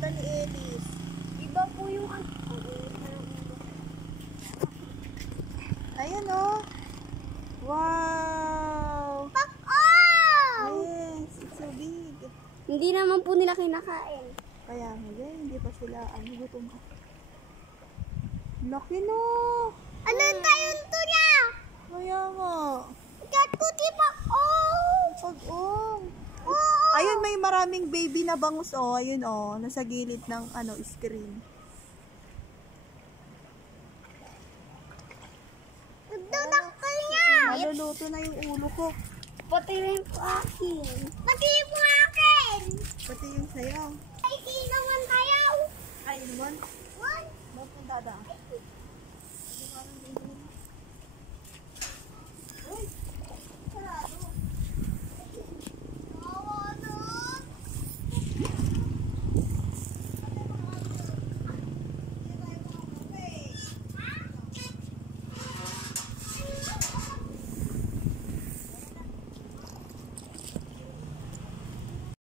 mata ni Ellis. Iba po yung Ayan oh. Wow. Fuck off! Yes, it's so big. Hindi naman po nila kinakain. Kaya hindi pa sila gutom. Laki no. Ano tayo to niya? Kaya nga. Kat ko di pa Pag-ong. Ayun, may maraming baby na bangus oh. Ayun oh, nasa gilid ng screen. Nagdadakal niya. Maluluto na yung ulo ko. Pati rin po akin. Pati po akin. Pati yung sayaw. Ay, di naman tayo. Ay, naman. What? Ba't ang dada?